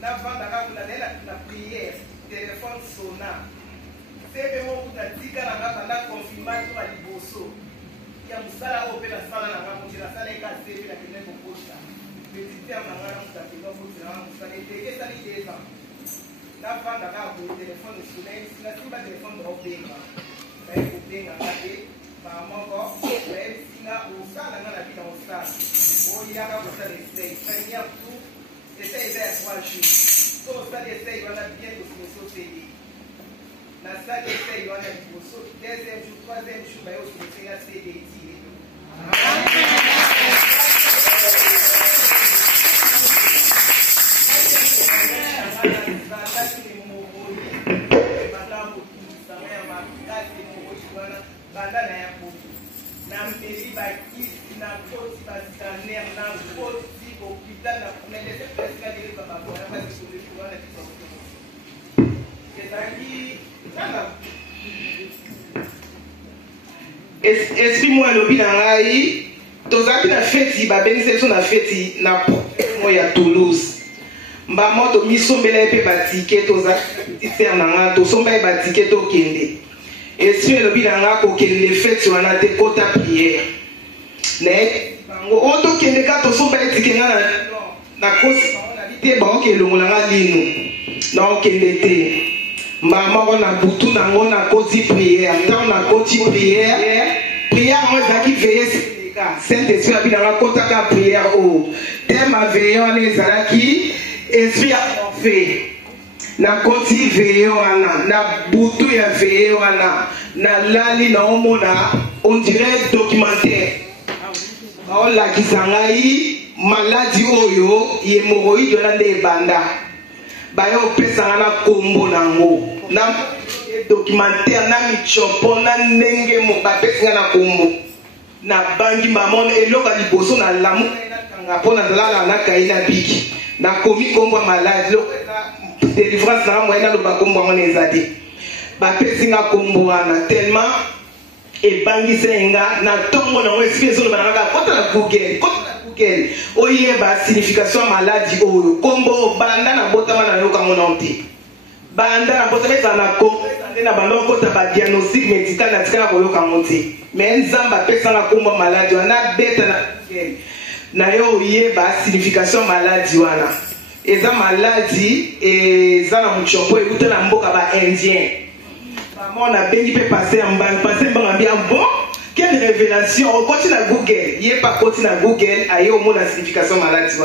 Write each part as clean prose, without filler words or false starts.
la prière, téléphone sonna. C'est bon pour ta tika la confinement à Liboso. Il y a Moussala au la salle à la salle est cassée, la guinée pour pocha. Petit terme à la moussala pour Moussala et des salles des ans. La femme a le téléphone sonné, si la téléphone de Robéga. Elle est bien à la tête, par mon corps, elle signe au salle à la vie dans le salle. Oh, il y a un peu de l'essai, il y a tout. Essaye vers 3 jours. Tout ça essaye, on a bien de se sauter. La salle essaye, on a bien de se sauter. Deuxième jour, troisième jour, on a bien de se sauter. Esprit-moi le binangai, tozaki na feti ba benise na feti na ya Toulouse. Mba moto misombela pe batike tozaki ternanga to somba batike to kende. Esprit le binanga ko kende feti wana te kota prière. Ne bango oto kende ka to somba etike na kosi te ba ke longolanga lino. Na kende te. Maman on a boutou nango na koti prière, tant na koti prière, prière moi zaki veiller Saint-Esprit a bien la kota ka prière o. Thème a veiller on les zaki esprit a fait. Na koti veiller wana, na boutou ya veiller wana, na lali na omona, on dirait documentaire. On la kisangai maladie oyo hémorroïde na de banda. Bayo pesa na kombo nango na documentaire na michopo na ndenge mo bapesa na kombo na bangi mamon eloka liboso na lamu na pona ndala na kaina biki na komi kombo malade lo délivrance na mo na lo bakombo ngone ezadi bapesa na kombo wana tellement e bangi senga na tongo na esprit zo na ka kota na Google oye ba signification maladie oyo kombo banda na botama na yoka mona onti banda na botama na ko na bando kota ba diagnostic médical na tika ko yoka monti mais nzamba pesa na kombo maladie wana beta na na yo oye ba signification maladie wana eza maladie eza na muchopo euta na mboka ba indien ba mona bengi pe passer en ban passer en bien bon. Quelle révélation! On continue à Google. Il n'y a pas continue à Google. Il y a au moins la signification maladie.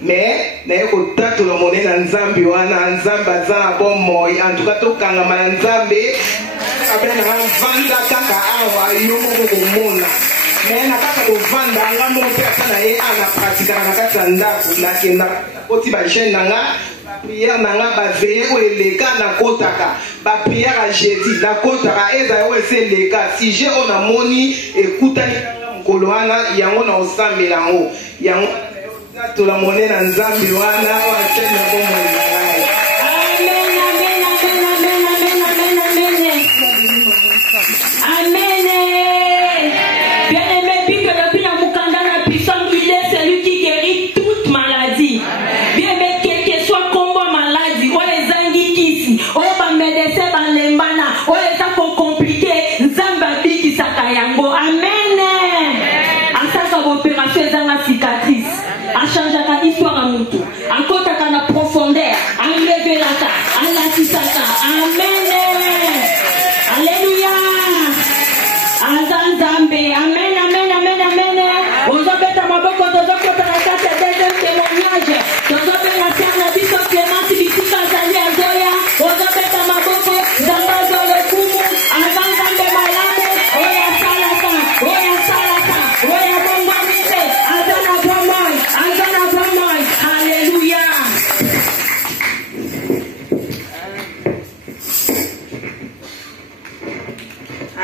Mais, il y a tout le monde dans Nzambi. Nzamba za bon moi. En tout cas, tout quand on a Nzambi, après on vanda kaka awa yomo kumona. Mais na kaka vanda ngamo pesa na ye ana pratique na kaka ndako na kenda. Oti ba chaîne nanga. Prière nanga ba veiller ou eleka na kotaka ba prière à jeudi na kotaka eza yo ese leka si je on a moni ekutani mkolo wana yango na osambela ngo yango to la monnaie na nzambi wana wa tena bomo ngai amen amen amen amen amen amen amen amen bien-aimé Bible de Pina Mukanda na puissance il est celui qui guérit toute maladie bien-aimé oye ba médecin ba lembana oye ta ko compliqué nzamba biki saka yango amen asaka opération ezanga cicatrice a changer ka histoire à mutu akota kana profondeur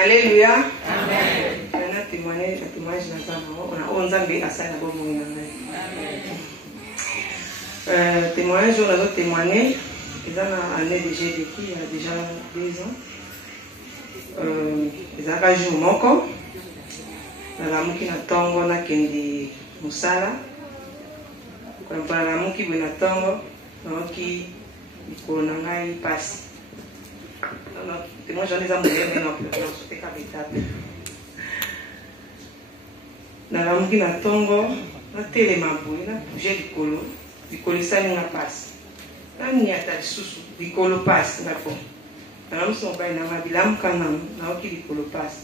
Alléluia. Amen. On a témoigné, un témoignage on a 11 ans à ça d'abord mon témoignage, on a témoigné. Ils ont un année de GDP il y a déjà 2 ans. Ils ont rajouté mon corps. La muki na tongo na kendi musala. Kwa la muki bwe na tongo na oki ikona ngai pasi. Non, témoin j'en ai un moyen mais non, c'était capital. Na la muki na tongo na tele mabwe na bouger likolo sali na pasi. Na nyata susu likolo pasi na po. Na muso mbai na mabilam kana na oki likolo pasi.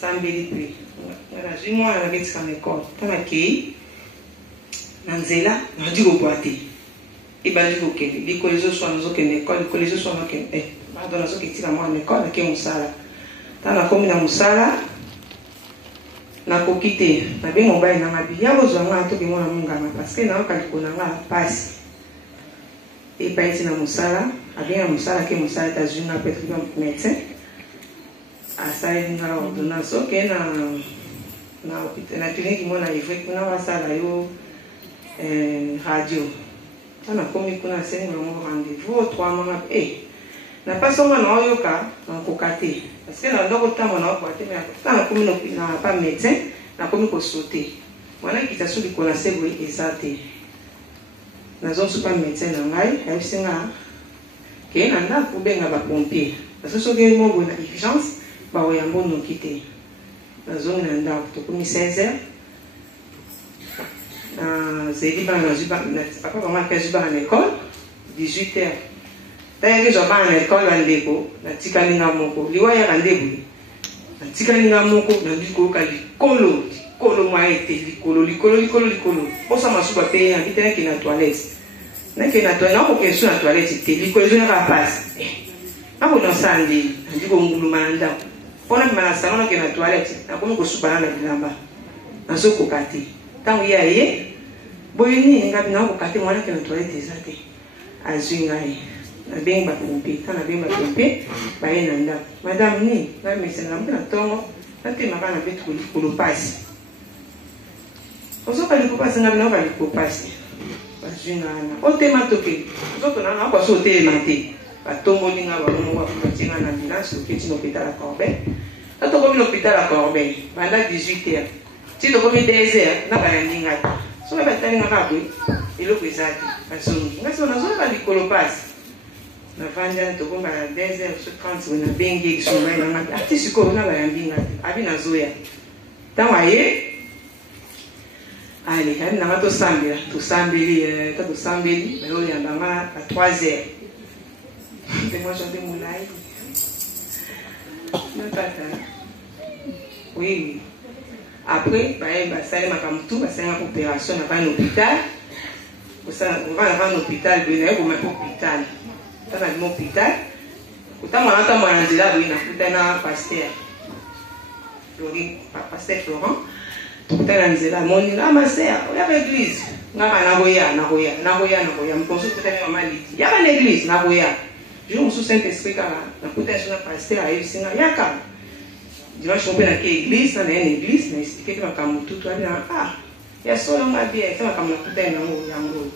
Sambeli pe. Na jimo na beti kana école. Tana kei. Na nzela na diko boate. Iba diko ke. Likolo zo so na zo ke école, likolo zo so na ke pardon na zo ke tira mo na école ke musala. Tana komi na musala. Na kokite. Na be mobile na mabi. Ya bozo nga to ke mo na mungama parce que na okaliko na nga passe. Et pas ici na musala. Abi na musala ke musala États-Unis na peut-être médecin. Asali na ordonnance ok na clinique mo na ifo kuna wasala yo radio ana komi kuna sengo mo rendez-vous 3 mois na paso na oyoka na kokate parce que na ndoko tamo na kokate mais na komi na pas médecin na komi ko sauter wana kitasu liko na sebo ezate na zo super médecin na ngai ayisinga ke na na kubenga ba pompier parce que soki mo bona urgence ba oyambo no kite na zone na ndako to komi 16h na zeli ba na zuba na papa mama ka zuba na école 18h taye ke zuba na école na ndeko na tikali nga moko liwa ya ndebo na tikali nga moko na liko ka likolo mwa ete likolo osa masuba pe ya kitena ki na toilette na ko kesu na toilette te likolo zo na passe abo na sandi ndiko nguluma na ndako pona mana salon ke na toilette na komi ko subana na bilamba na so ko kati tangu ya ye boyini ngabi na ko kati mwana ke na toilette ezate azinga ye na benga pompe kana benga pompe ba ye na ndako madame ni na mesena na tongo na te makana betu ko passe ozo ka liko passe ngabi na ka liko passe azinga na o tema toke ozo to na ko so te mate batomboli nga bango bakumatinga na ambulance loketi na hôpital à Corbeil. Quand on va à l'hôpital à Corbeil, pendant 18h, si on va 2h, on va aller à l'ingati. Si on va aller à l'ingati, il faut que ça aille. Si on va aller à l'Icolopass, on va aller à 2h, 30 on a bien guéri, on va aller à l'ingati. Si on va aller à l'ingati, on va Zoya. Tant que allez, on va tout sambeli, mais on est à 3h. Moi j'en ai mon live. Oui. Après, ça y est, ça y est, une opération dans un hôpital. On va dans un hôpital, on va dans un hôpital. Dans un hôpital. Quand on entend mon Angela, on a un pasteur. Pasteur Florent. Tout à l'Angela, mon dit, ah ma sœur, il y a l'église. Nagoya. Je me consulte peut-être maman dit, il y a l'église, Nagoya. Je me suis Saint-Esprit car la protection de pasteur a eu c'est un yaka. Dimanche on peut dans l'église, dans une église, mais expliquer que ma camutu toi bien ah. Il y a solo ma bien, c'est ma camutu dans yango.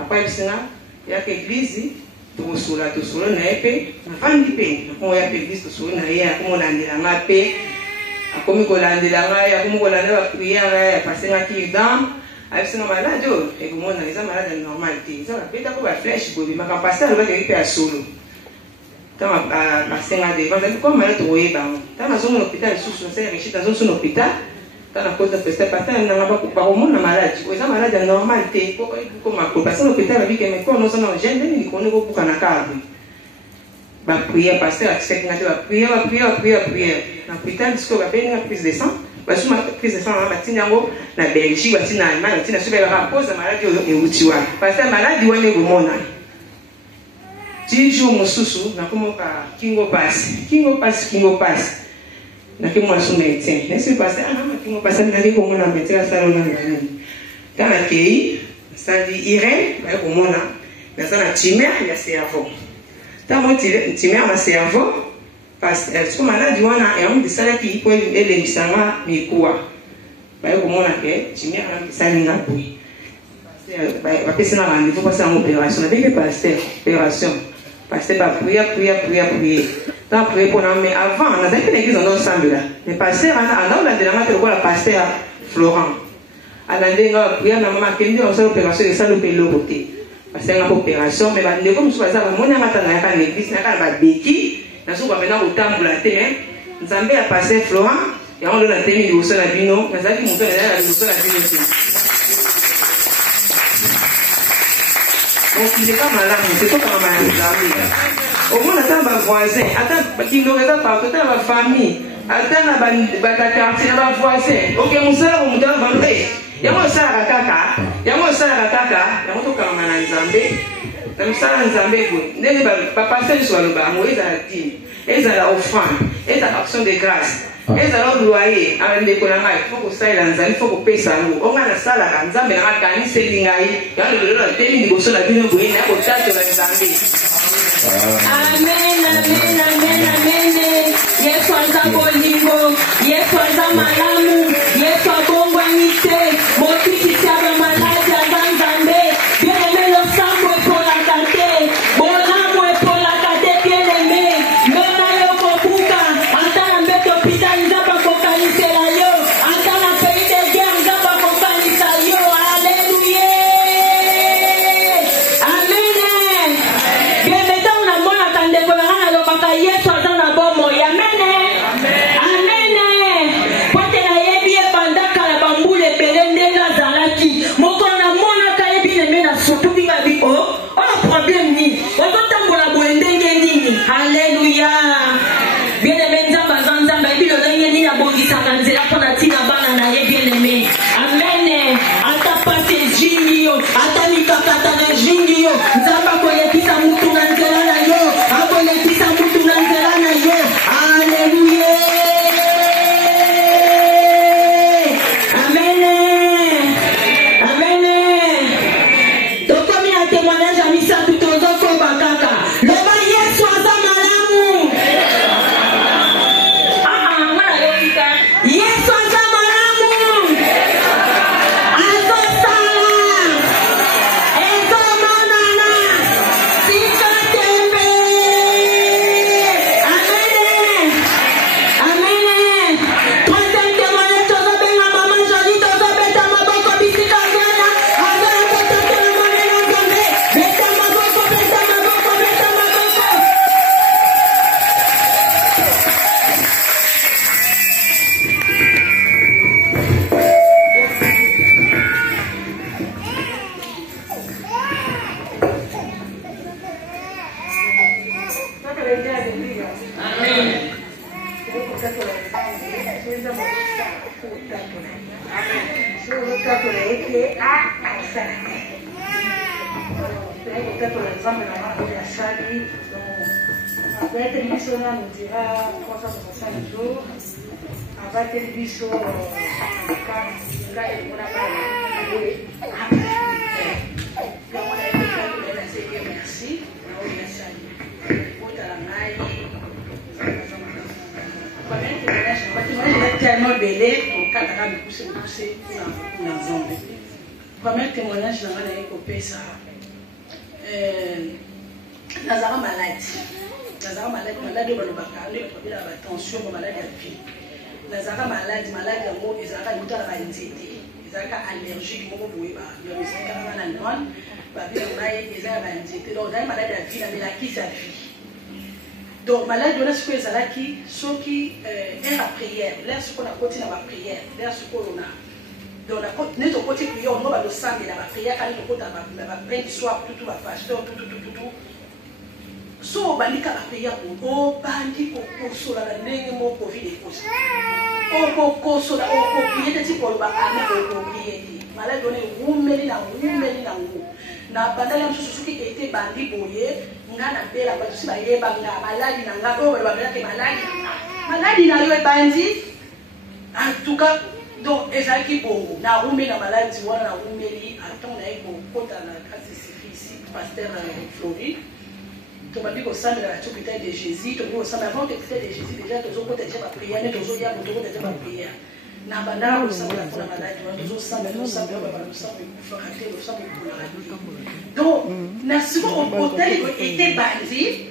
Après c'est là, il y a l'église, to solo na épée, na vandi pe. On y a l'église to solo na ya comme on landela ma pe. Comme ko landela ma ya comme ko landela prière ya passer na qui dans avec ce malade et comme on a les malades normalité ça va peut-être ko ba flèche bobi ma passer le va que à solo tant à passer na devant comme malade to yeba tant na zone hôpital sous c'est riche dans zone hôpital tant na cause de passer passer na ba ko na malade o za malade normalité ko ma ko passer hôpital avec mais ko no ça non jeune ni ko ne ko buka na cave ba prière passer accepte na ba prière na hôpital jusqu'au ba benga prise de sang ba suma prise de sang na batinyango na Belgique batina Allemagne batina sube ba pose maladie e utiwa parce que maladie wane go mona tiju mususu na komoka kingo pass na kimo asu médecin nesse passe kingo pass na ko mona médecin salon na ngani kana kei sadi Irène ba ko mona na sana tumeur ya cerveau tamo tumeur na cerveau so maladi wana yango esalaki po elemisanga mikuwa baye komona ke chimia esalinga boye bapesi na rendez-vous pasi yango opération nabenge paster opération paster baprier tant prier mpona mais avant nazali mpe na église anda osambela mais paster anda olandelanga te lokola paster Florent alandenga prier na mama akende osala opération esala mpe eloko te basenga mpe opération mais bandeko mosusu baza bamoni anga tanga yaka na église nayaka na babeki nasoki bamena kotambola te me nzambe ya paster Florent yango ndo natemi liboso na bino nazalaki moto na liboso na bino te okileka malamu te tokanga ya nzambe omona ata na bavoisin ata bakindoko eza partout ata na bafamille ata na batakartier na bavoisin oke mosala komoto na bano yango osalaka kaka yango tokanga na nzambe na misala nzambe boye ndenge bapaster nyonso balobaka yango ezala dîme ezala offrande ezala action de grâce ezala loyer ndeko na ngai fo kosalela nzambe fo kopesa yango onga nasalaka nzambe na ngai akaniseli ngai yango lelo natemi liboso na bino boye naya kotatola nzambe. Amen, amen, amen, amen. Yesu aza bolingo, Yesu aza malamu, Yesu akongwani te, motikisi ya bamaladi aza nzambe. Bien-aimé, losambo epolaka te, bolamu epolaka te, bien-aimé. Mbena yo kokuka, ata na mbeto hôpital nzamba kokanisela yo, ata na pays de guerre nzamba kokanisa yo. Alléluia. Amen. Bien-aimé, na mona kandeko na ngana lokaka Yesu aza na bomo. Amen. Amen. Pote na yebi ebandaka na bambule ebele ndenge azalaki. Moko na mona ka yebi na mena surtout binga bi o problème ni. Wazotambola boye ndenge nini. Alléluia. Bien-aimé nzamba aza nzamba yebi lo ndenge nini abongisaka nzela mpona ntina bana na ye bien-aimé. Amen. Ata pasi ejingi yo, ata mikakata na ejingi yo, nzamba kolekisa mutu na nzela na yo, akolekisa mutu na nzela na yo. Alléluia. Amen. Amen. Tokomi na témoignage ya misato tozokoba kaka. Loba Yesu aza malamu. Mwana yokika. Yesu aza malamu. Azosala. Ezomonana. Sika tembe. Amen. Amen. Troisième témoignage, tozobenga mama Jolie, tozobeta maboko bisika ngana. Azala kotatela monene nzambe. Beta maboko, beta maboko, beta maboko. tellement belé au Kataka me pousser dans Zambie. Premier témoignage dans la écopée ça. Nazara malade. Nazara malade de balobakale, la tension malade à vie. Nazara malade à mot ezaka muta la nzete. Ezaka allergique mo boye ba le musika na non ba bien mai ezaka ba nzete. Donc dans malade à vie la melaki sa vie. Donc, malade, on a ce que les alaki, ceux qui aiment la prière, là, ce qu'on a côté dans la prière, là, ce qu'on a. Donc, notre côté prière, on va le sang et la prière, quand on a la peine du soir, tout va pasteur, tout. So, balika la prière pour oh, bandi, pour sola la nègre, mon Covid et cause. Oh, sola, oh, prier, des types, on va aller pour prier. Malade, on est roumeli na roumeli. Na bandala msusu qui était bandi boye ngana bela ba tusi ba yeba nga maladi na nga o ba bela ke maladi na yo bandi en tout cas donc ezaki bongo na rumé na maladi wana na rumeli attend na eko kota na kasi ici pasteur Floride tu m'as dit qu'au sein de l'hôpital de Jésus, tu m'as dit au sein avant que l'hôpital de Jésus, déjà, tu as déjà ma prière, tu as déjà ma prière. Nabanda, au sein de la maladie, tu as au sein de donc, na siko hôtel était bâti.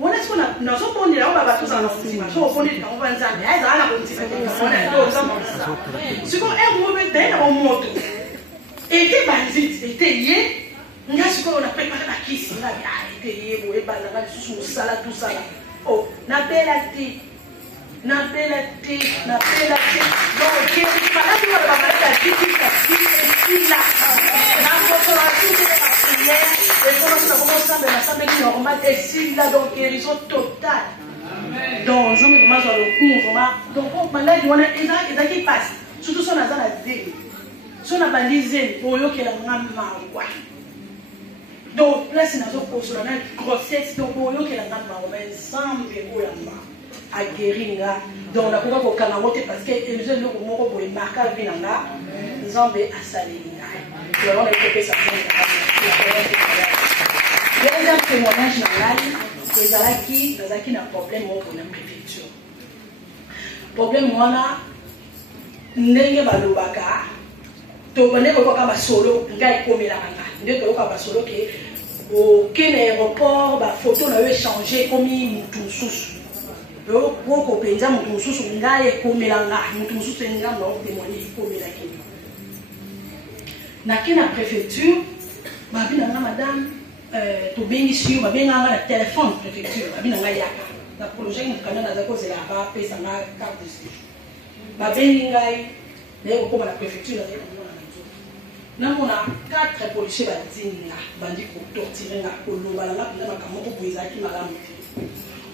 On est-ce qu'on a, nous sommes on est là, on va tous en offrir. So on est dans un zone, mais ça la bonne c'est qu'on est mauvais dans moto. Était bâti, était lié. Nous on a préparé la kiss, on a était lié, vous êtes là, sous salade tout ça là. Oh, na belle thé. Na belle thé. Donc, il faut pas que la maladie est là. La consolation de la prière, et comment de l'assemblée normale est là, donc guérison totale. Donc, je me demande le coup, donc, malade, on a qui passe, surtout si on a la zéro. Si on a balisé, pour eux qui a un marwa. Donc, là, c'est une grossesse, donc pour eux qui a un marwa, mais sans verrou à guérir là. Donc, on a pouvoir pour Kanamote parce que les gens nous ont pour les marquer à Vinanga, Zambé à Salina. On a fait ça. Deuxième témoignage dans l'âge, Zaki n'a problème pour la préfecture. Problème, on a Nenge Balobaka, Tobane Koka Solo, Ngai Komelanga, Nenge Koka Solo qui est au aéroport, photo n'a eu changé comme il tout sous. Pour penza mutu mususu ngaye komelanga mutu mususu ngamba témoigner komelaki na kena préfecture babina nga madame to bengi sur babina nga na téléphone préfecture babina nga yaka na projet ni kana na zako zela ba pesa nga carte de séjour babengi ngai leo koma na préfecture na mona 4 policiers badinga bandi ko torturer nga ko lobala nga na makamoko boizaki malamu.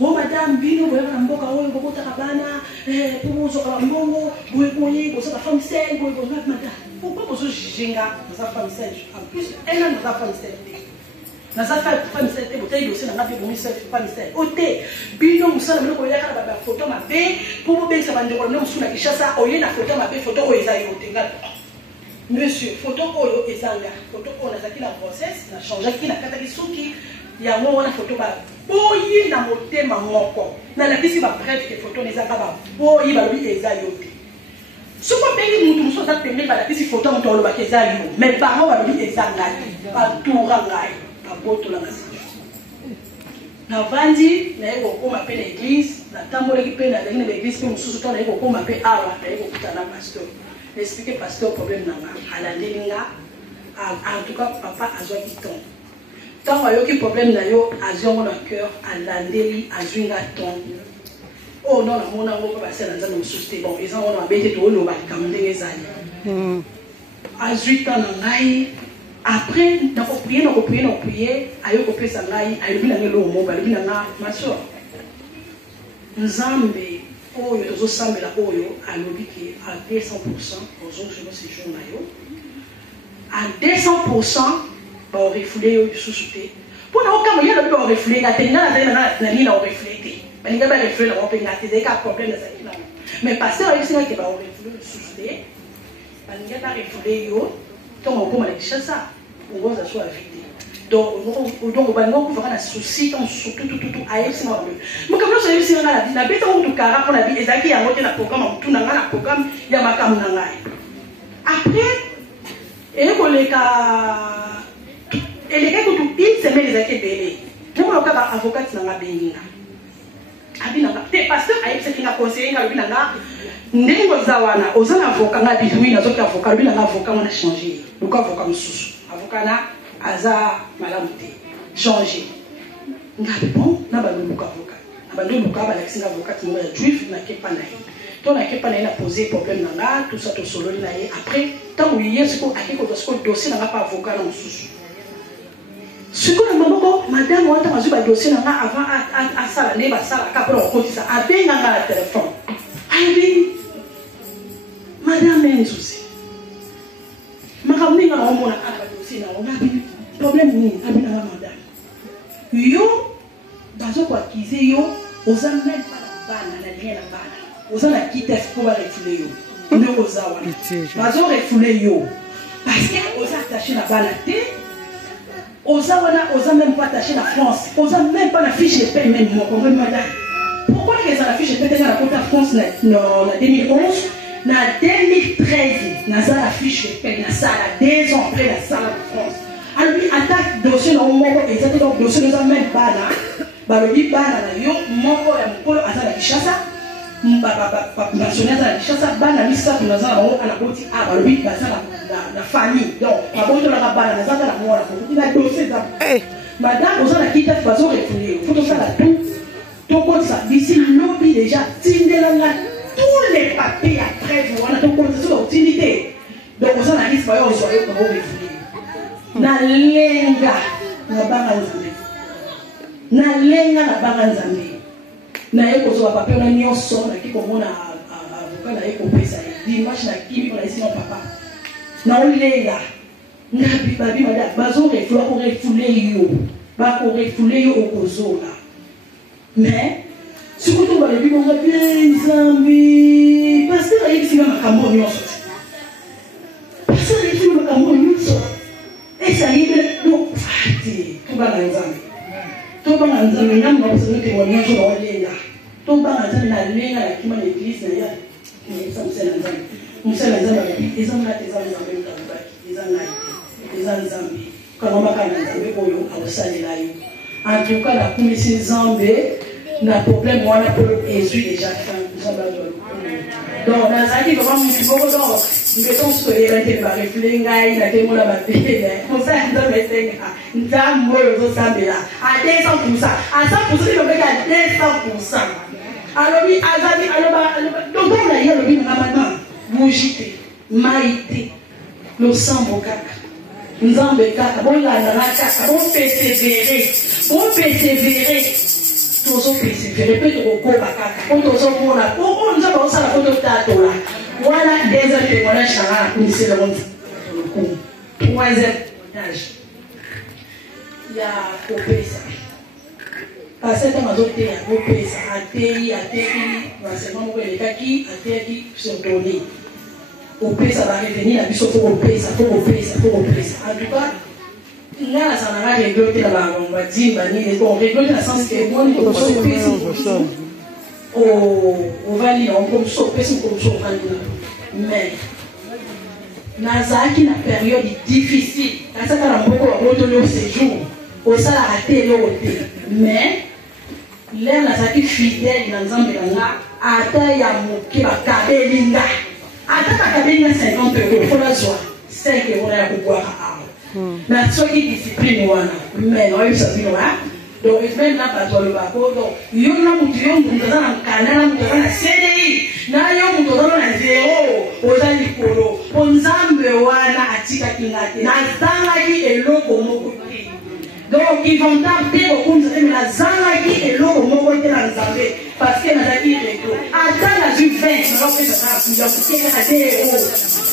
Oh madame, bino, vous avez un bon carreau, vous avez un cabana, pour vous avoir un bon mot, vous avez une femme saine, vous avez madame. Pourquoi vous avez une femme saine? En plus, elle a une femme saine. Dans sa femme saine, vous avez aussi une femme saine. Oté, bino, vous savez, vous avez une photo, ma bé, pour vous baisser, vous avez une photo, vous avez une photo, ma bé, photo, vous avez une monsieur, photo, vous avez une photo, vous avez une grossesse, vous avez changé, vous avez une souki. Il y a un moment photo ba boyi na motema moko na la bisi ba prêtre que photo les aka ba boyi ba lui eza yote so ko bengi mutu so za pembe ba la bisi photo mutu lo ba keza yo mais parents ba lui eza ngai ba toura ngai ba boto la ngasi na vandi na eko ko ma pe na église na tambo ki pe na ngine na église pe mususu to na eko ko ma pe awa na eko kutana pasteur expliquer pasteur problème na nga ala ndelinga en tout cas papa azwa kiton. Tant qu'il y a un problème, il y a un cœur, à l'andéli, à un ton. Oh non, on a passé dans un souci. Bon, ils ont embêté tout le monde, comme des années. À 8 ans, après, on a prié, à y a ça, à y a le mot, à y a ma soeur. Nzambe, oh, il y a des gens à l'obéi à 200%, aux autres, je sais pas si à 200%, au reflet du sous-souté. Pour nous, quand il y a le reflet, la ligne au reflet. Mais il y a un reflet, on peut y avoir un problème de ça. Mais parce que il y a un reflet du sous-souté, il y a un reflet, donc on commence à dire ça. On va s'asseoir à vide. Donc, on va faire un souci, on surtout tout à l'heure. Mais comme nous sommes dans la vie, la bête en tout cas, pour la vie, et il y a un programme, tout dans un programme, il y a un programme. Après, et les cas. Et les gars, une semaine, ils ont été belés. Nous avons un avocat qui n'a pas béni. Parce que il a conseillé qu'il y a un avocat, on a changé. Donc, avocat, avocat, Aza, madame, changé. Nous avons un avocat. Nous avons un avocat qui est juif, donc, on a posé problème tout ça, tout solo. Après, tant que il y a un dossier, on n'a pas avocat dans le sous. Ce que la maman, madame, on a un dossier avant à ça, les bassards, après on continue ça, à peine dans le téléphone. Aïe, madame, il y a un souci. Madame, il y a un dossier, on a un problème, madame. Yo, dans ce quoi qu'ils aient, yo, aux âmes même pas la banne, la lien la banne. Aux âmes qui t'est pour refouler yo. Nous aux âmes. Mas on refoulé yo. Parce que aux âmes attachés la banne à terre. Aux âmes même pas attachés la France. Aux âmes même fiche de paie même, mon compagnon madame. Pourquoi que ça la fiche de paie dans la Côte de France en 2011? En 2013, dans la fiche de paie, dans la salle, 2 ans après la salle de France. Alors, lui, attaque dossier dans le monde, exactement, dossier dans le même bana. Balobi bana na yo, moko ya mokolo aza na Kinshasa. National à la Kinshasa, bana misa pour naza na o ana koti a balobi baza na famille. Donc, maboto na bana naza na mwana ko. Ina dossier za. Madame, vous avez quitté de façon refoulée. Il faut que ça la tout. Tout comme ça, d'ici lobby déjà, tindelanga tous les papiers après vous, on a tout comme ça sur l'utilité. Donc, vous avez dit, voyons, vous soyez comme vous refoulez. Na lenga, na banga nzambe. Na lenga na banga nzambe. Na yeko zo papier na nyonso na kiko mona avocat na yeko pesa. Dimanche na kimi pour la ici mon papa. Na olenga. Na bibabi madame, bazo refula ko refoulé yo. Ba ko refoulé yo okozola. Mais surtout dans les bibles on va bien nzambe. Parce que il y a ma kambo nyonso. Parce que il y a ma kambo nyonso. Et ça y est, donc, tout va dans les amis. Tout va dans les amis, nous avons besoin de témoignages dans les là. Tout va dans les amis, la qui m'a l'église, d'ailleurs, nous sommes les amis. Nous sommes les amis, les amis, les amis, quand on va dans les amis, on va s'aller là. En tout cas, la commission Zambé, n'a problème, moi, on a pour Jésus déjà fait. Donc, dans ça, il va vraiment beaucoup d'or. Nous mettons ce que les gens vont réfléchir, il a des mots là-bas. Comme ça, nous avons été nous avons le Zambé là. À 200%. À 100%, il va mettre à 200%. Alors, oui, donc, on a dit, alors, oui, maman, bougité, maïté, le sang, mon caca. Nous avons des caca, bon, là, caca, bon, persévérer. Bon, persévérer. Toujours persévérer, peut-être au corps, on doit se voir là. On nous a pensé à la photo de là. Voilà des heures de témoignage à la ministère de monde. 3 heures de témoignage. Il y a coupé ça. Parce que dans d'autres pays, il y a coupé ça. À TI, renseignement, les kaki, à TI, sur donné. Coupé ça va revenir, la puissance, il faut couper ça, il faut couper ça, il faut couper ça. En tout cas, il y a un régloté là-bas, on va dire, on réglote dans le sens que moi, on peut sauver on va lire, on peut sauver mais Nazaki, la période difficile, quand ça a beaucoup retourné au séjour, au salaire à télé, mais l'air Nazaki fidèle dans Zambie, à taille à moquer la cabelinga, à ta cabelinga 50 €, il faut la joie, 5 € pour boire. Na soki discipline wana mais no yisa bino ha donc même na pas le bako donc yo na mutu yo mutu na kanala mutu na CDI na yo mutu na zero ozali kolo onzambe wana atika kingate na zanga ki eloko moko te donc ils vont taper au compte mais la zanga ki eloko moko te na nzambe parce que na zaki rego ata na ju 20 na ko pesa na kuja kuteka te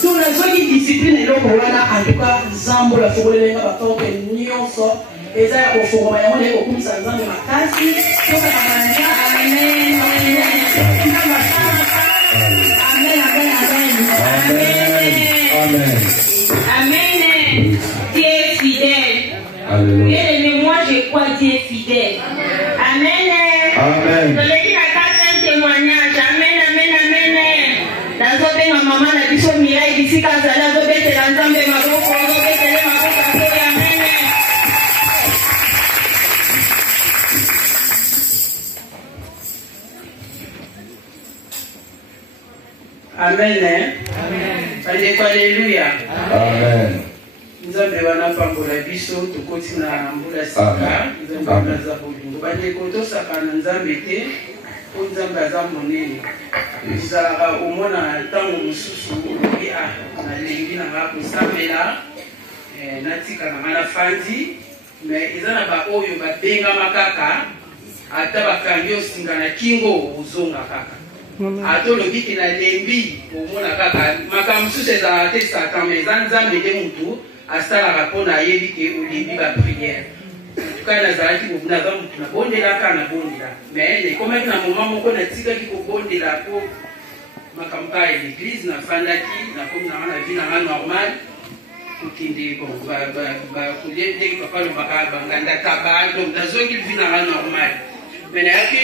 donc la zone discipline eloko wana en tout cas zambo la fokolenga batoke nyonso eza ya kofongoma yango na ekokumisa nzambe makasi tokakamanya amen amen. Dieu est fidèle. Bien aimé, moi je crois Dieu est fidèle. Amen. Amen. Je l'ai dit à 4 témoignages. Amen, amen, amen. Nazobenga mama na biso mirai bisika zala zobetela nzambe maboko zobetele maboko asoya amen. Amen. Amen. Alléluia. Amen. Nzambe wana pambola biso tukoti na mbula sika nzambe za bolingo bande koto sakana nzambe te o nzambe za monene izaka omona tango mususu obi na lengi na nga kosambela natika na nga na fandi mais eza na baoyo babengama kaka ata bakangi osinga na kingo ozonga kaka atolobi ti na lembi omona kaka makambo mosusu ezalaka te satan mais eza nzambe te mutu asalaka mpo na ayebi ke olembi bapriere tukai nazalaki naza mutu nabondelaka nabondela mais ekomaki na moma moko natikaki kobondela mpo makambo kaka ya l'église nafandaki nakomi nanga na vie nanga normal okende bon kolie ndenge papa alobaka banganda taba donc nazongi vinanga normal mais nayaki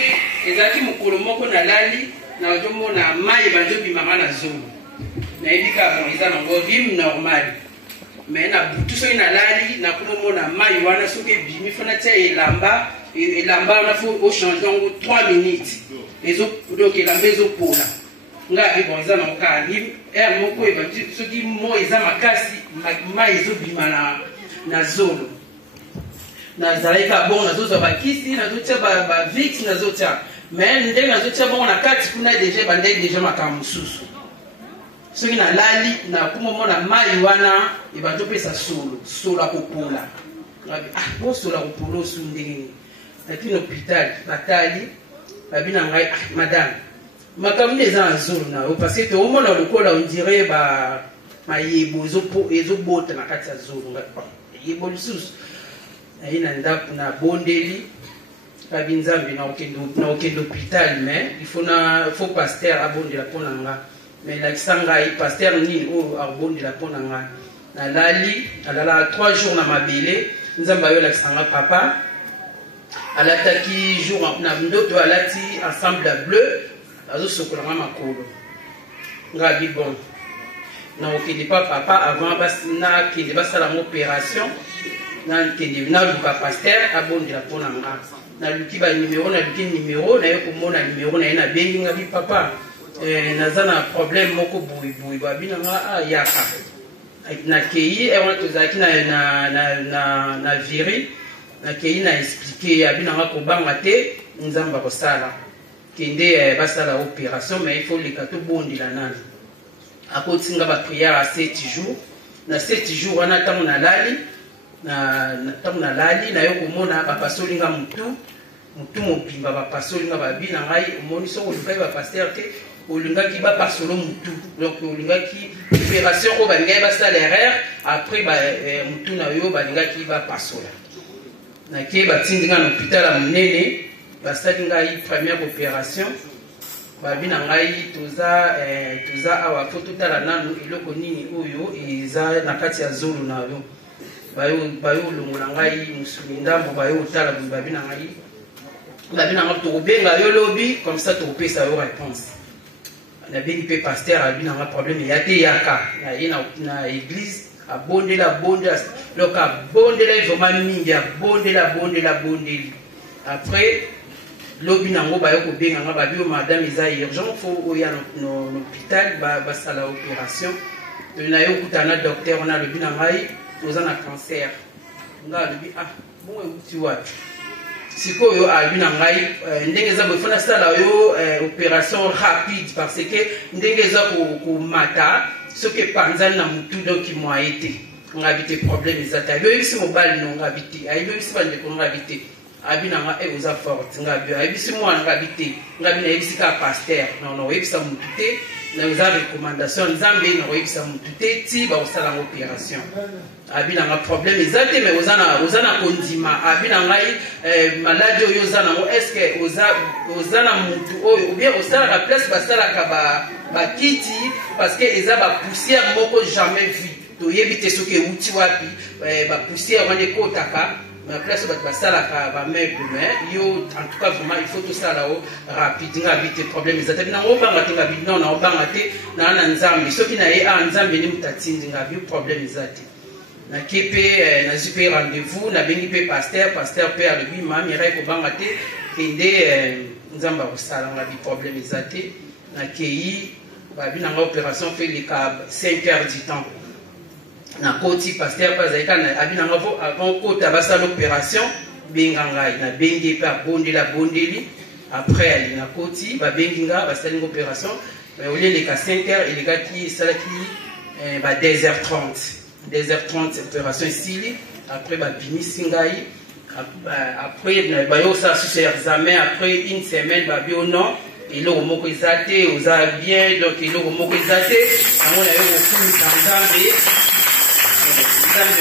ezalaki mokolo moko nalali nazomona mai bazobimanga na zolo nayebi kaka bon eza nango rime normal mais na butu soki nalali nakomomona mai wana soki ebimi fo natia elamba wana fo ochange yango 3 minutes donc elamba ezopola nga bon eza nango kaka rime ere moko ebati soki mo eza makasi mai ezobima na zolo nazalaki ka bon nazozwa bakisi nazotia bavix nazotia mais ndenge nazotia bongo na kati kuna deja bandai deja makambo mosusu soki nalali nakomomona mai wana ebazopesa solo akopola bosola kopola osu ndenge nakini hôpital batali babi na ngai madame makambo nde eza na zolo na yo parce que toomona lokola ondire mayebo ezobota na kati ya zolo yebo lisusu naye na ndako na bondeli babi nzambe naokende hôpital mais faut pasteur abondela mpo na nga mais lakisa ngai pasteur nini oyo abondela mpo na ngai nalali alala 3 jours na mabele nzambe ayolakisa nga papa alataki jour na ndoto alati ensemble ya bleu azosokola nga makolo nga bi bon naokende pa papa avant nakende basala ngo opération nakende naluka pasteur abondela mpo na nga naluki banimero naluki nimero naye komona nimero naye nabengi nga bi papa naza na problème moko boyeboye babi na nga yaka nakei wana tozalaki na viri nakei na explike abi na nga kobanga te nzambe akosala kende basala opération mais il faut leka tobondela nani akotinga bapriere à 7 jours na 7 jours wana ntango nalali naye komona bapasoli nga mutu mobimba bapasoli nga babi na ngai omoni soko olukaki bapaster te olingaki bapasolo mutu donc olingaki opération oyo balingaki basala erreur après mutu na yo balingaki bapasola nake batindi nga na hôpital ya monene basali ngai première opération babi na ngai toza awa fo totala nanu eloko nini oyo eza na kati ya zolo na yo bayolongola ngai mosuni ndambo bayotala babi na ngai tokobenga yo lobi comme ça tokopesa yo réponse nabengi mpe pasteur abi na nga problème eya te yaka naye na église abondela donc abondela vraiment mingi abondeli après lobi nango bayo kobenga nga babi oyo madame eza urgent fo oya na hôpital basala opération naye okutana na docteur wana alobi na ngai oza na cancer nga alobi bongo euti wapi sikoyo alobi na ngai ndenge eza boye fo nasala yo opération rapide parce que ndenge eza komata soki epanzani na mutu donc moye te ngabi te problème eza te abi oyebisi mobali no ngabi te ayebi oyebisi bandeko ngabi te abi na nga oza forte ngabi ayebisi mwana ngabi te ngabi nayebisi ka pasteur non oyebisa mutu te naza recommandation nzambe nakoyebisa mutu te ti bakosala ngo opération abi na nga problème eza te mais oza na kondima abi na ngai maladi oyo oza nango est ce que oza na mutu oyo ou bien osalaka place basalaka bakiti parce que eza bapoussière moko jamais vu toyebi te soki euti wapi bapoussière wana ekotaka na place bato basalaka bameuble mais yo en tout cas vraiment il faut tosala o rapide nga bi te problème eza te nango obanga te nga bi non na obanga te na nzambe soki na ye nzambe ni mutatindi nga bi problème eza te nake mpe nazwi mpe rendez-vous nabengi mpe pasteur mpe alobi mamira ekobanga te kende nzambe akosala nga bi problème eza te nakei babi nanga opération mpe leka 5 heures du temps nakoti pasteur mpe azalika abi nanga po avant kota basala opération benga ngai nabengi mpe abondeli après ali nakoti babengi nga basalinga opération mais olie leka 5 heures esalaki 2h30 opération esili après babimisi ngai après bayosala susu examen après une semaine babi o non eloko moko eza te oza bien donc eloko moko eza te yango na yo kokumisa nzambe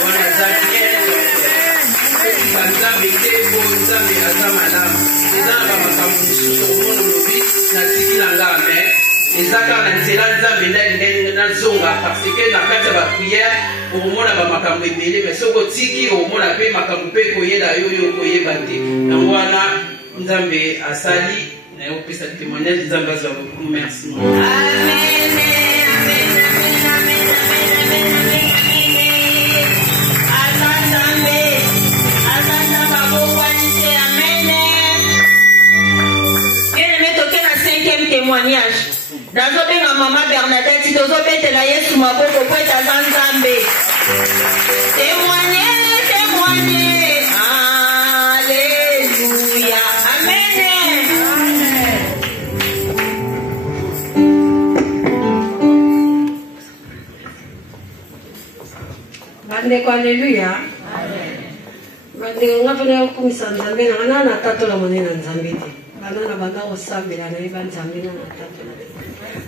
wana aza bien nzambe te po nzambe aza malamu eza na bamakambo mosusu omona lobi nasiki na nga mais eza kaka na nzela nzambe ndenge nazonga parce que na kati ya bapriere okomona bamakambo ebele mais soki otiki okomona mpe makambo mpe koyeda yo oyo koyeba te yango wana nzambe asali na yo kopesa témoignage nzambe azwa beaucoup merci. Témoignage. Nazobenga Mama Bernadette, tozobetela Yesu maboko po etaza Nzambe. Témoigner, témoigner. Alléluia. Amen. Bandeko alléluia. Bandeko ngafuna kumisa Nzambe na na tatola monena Nzambe te. Banana banda osambela na iba Nzambe na tatola.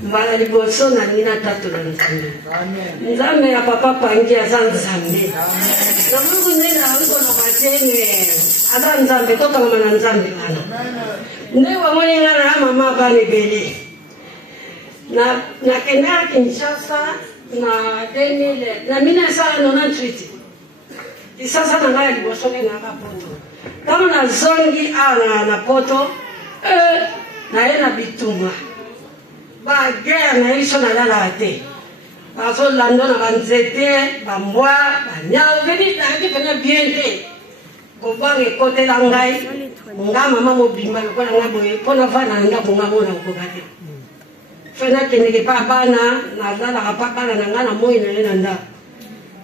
Mbala liboso na nina tatola Nzambe. Nzambe ya papa pangi aza Nzambe. Na Mungu nena ngo na batene. Aza Nzambe toka mama na Nzambe bana. Ndewa mwenye na mama bale bele. Na kenda Kinshasa na 2000 na 1998. Isasa na ngaya liboso na Poto. Kama na zongi na Poto na yena bitumba. Ba guerre na iso na lala te. Bazo lando na banzete, bambwa, banyao, veni na ki fena bien te. Ko bange kote la ngai, nga mama mobimba ko na ngaboye, pona vana nga ko ngabona ko gate. Fena keneke pa bana, na lala pa bana na ngana moyi na lena nda.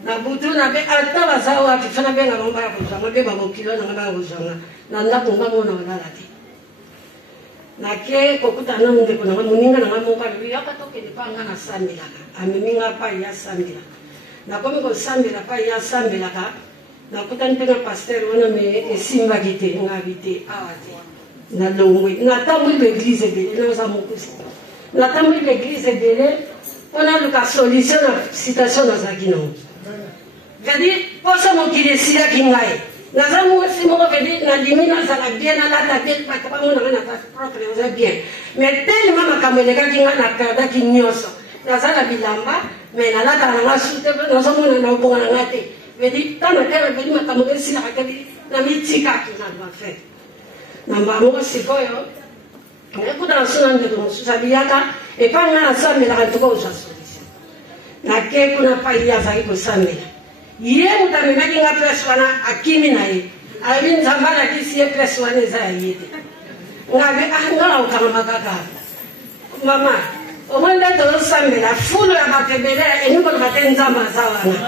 Na butu na be ata bazawa ki fena be nga mamba ya ko zanga be ba ko kilo na ngaba ko zanga. Na nda ko ngabona na lala te. Na ke kokuta na munde ko na muninga na ngamoka bi akatoke ni pa ngana sambela. Amiminga pa ya sambela. Na komi ko sambela pa ya sambela ka. Na kutan tena pasteur wana me esimba gite ngabite awate. Na longwe na tamu l'église de na za mokusi. Na tamu l'église de on a le solution na citation na zakino. Vedi posa mo kilesira kingai. Na za mo simo ko vedi na limina za la bien na la tête pa pa mo na ta propre za bien. Mais tellement makameleka kinga na kada kinyoso. Na za la bilamba mais na la ta na sute na zo mo na bonga na ngate. Vedi tana kera vedi makamogesi na kadi na mitika kina ba fe. Na mbango sikoyo. Ekuta suna ndeko sabiaka e pa ngana samela ka toko usa solution. Na ke kuna pa ya za iko samela. Ye mutamemaki nga place wana akimi na ye. Abi nzambala kisi ye place wana za yete. Ngabe ngala ukama makaka. Mama, omanda to samela fulo ya batebele eniko na batenza mazawana.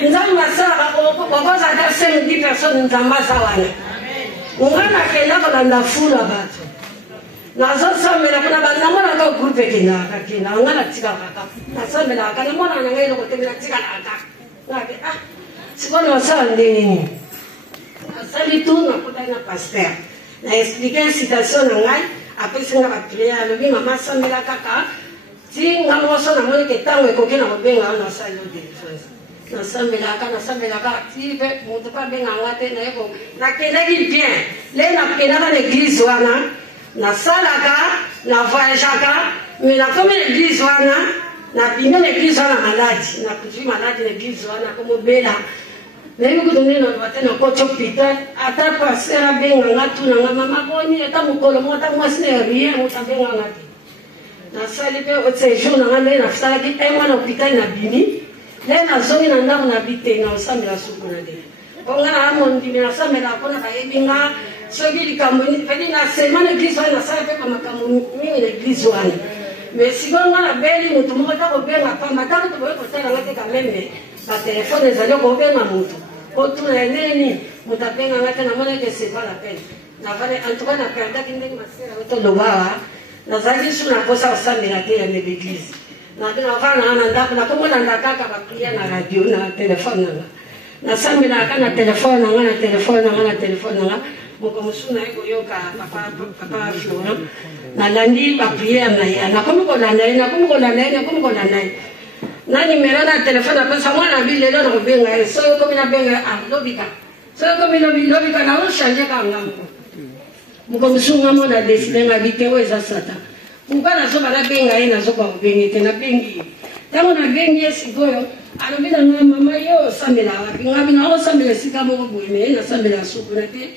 Nzamba saba okoza ta 70 personnes nzamba sawana. Ngana kenda kolanda fulo bato. Nazo samela kuna bana mona ka groupe kina kakina ngana tika kaka. Na samela kana mona na ngelo kotebela tika kaka. Ngabe sikono wasala nini? Asali tu na kutana pasteur. Na expliquer citation na ngai apesi nga baprière lobi mama samela kaka. Ti ngamo so na moni ke tango ekokena kobenga na sala yo délivrance. Na sambela ka tipe mutu pa benga ngate na yeko na kenaki bien le na kenaka na église wana na salaka na voyageaka mais na comme l'église wana na bimé l'église wana maladi na kutu maladi l'église wana comme bela mais ko donner na batena ko hôpital ata passer benga ngatu na mama boni ata mukolo mota mwasine rien muta benga ngati na salipe o séjour na ngale na salaki mwana hôpital na bimi. Lena zongi na ndako na bite na osambela suku na de. Konga amondi na sambela kona ka ebinga soki likambo ni fedi na semana église na sala pe makambo mingi na église wana. Mais si gonga na beli mutu moko ta ko benga pa mataka to ko tala ngate ka meme ba telefone ezali ko benga mutu. Ko tu na neni muta benga ngate na mona ke c'est pas la peine. Na vale en tout cas na perda kindenge masera to loba na zali suna kosa osambela te ya l'église. Na tena vana na ndako na komo na ndaka ba prier na radio na téléphone na. Na samela kana téléphone na téléphone na moko musuna ego yoka papa Flora. Na landi ba prier na ya na komo ko landa na numero na téléphone na pesa mwana bile leo na benga so ko mina benga lobika. So ko mina lobika na o changer ka ngambo. Moko musunga mo na décider ngabite weza sata. pourquoi nazoba nabenga ye nazoba kobengi te nabengi ntango nabengi ye sikoyo alobi na ngai mama yo osambela wapi ngabi na osambela esika moko boye me ye nasambela suku na te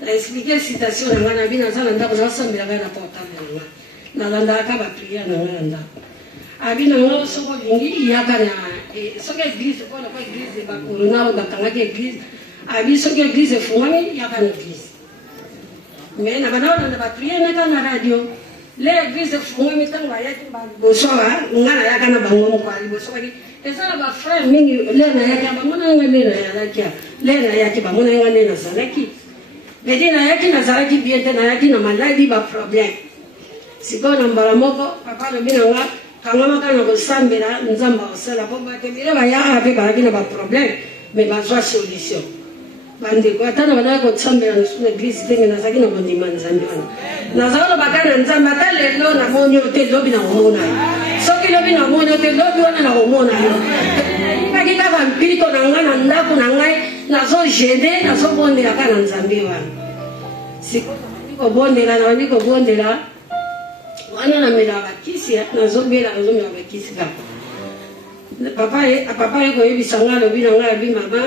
na explike citation na ngai nabi naza na ndako naosambela ngai na portable na ngai nalandaka bapriere na ngai na ndako abi na ngai soko olingi yaka na soki eglise mpona ko eglise bakorona oyo bakangaki eglise abi soki eglise efungwami yaka na eglise me na bana olanda bapriere naka na radio le eglise efungwami ntango ayaki baliboso nga nayaka na bango moko aliboso baki eza na bafrere mingi le nayaki bamona nga nde nayalaki le nayaki bamona nga nde nazalaki bedi nayaki nazalaki bien te nayaki na maladi baproblème sikoyo na mbala moko papa alobi na nga kangamaka na kosambela nzambe akosala mpo batebele bayaka mpe bazalaki na baproblème me bazwa solution bandeko ata na banaki kosambela na eglise ndenge nazalaki na kondima nzambe wana nazala lobaka na nzambe ata lelo namoni yo te lobi na komona yo soki lobi na komoni yo te lobi wana na komona yo yibaki kaka mpiko na ngai na ndako na ngai nazogene nazobondela kaka na nzambe wana sikoyo nabandi kobondela wana namela bakisi nazomela bakisi kaka papa ye koyebisa ngai alobi na ngai abi mama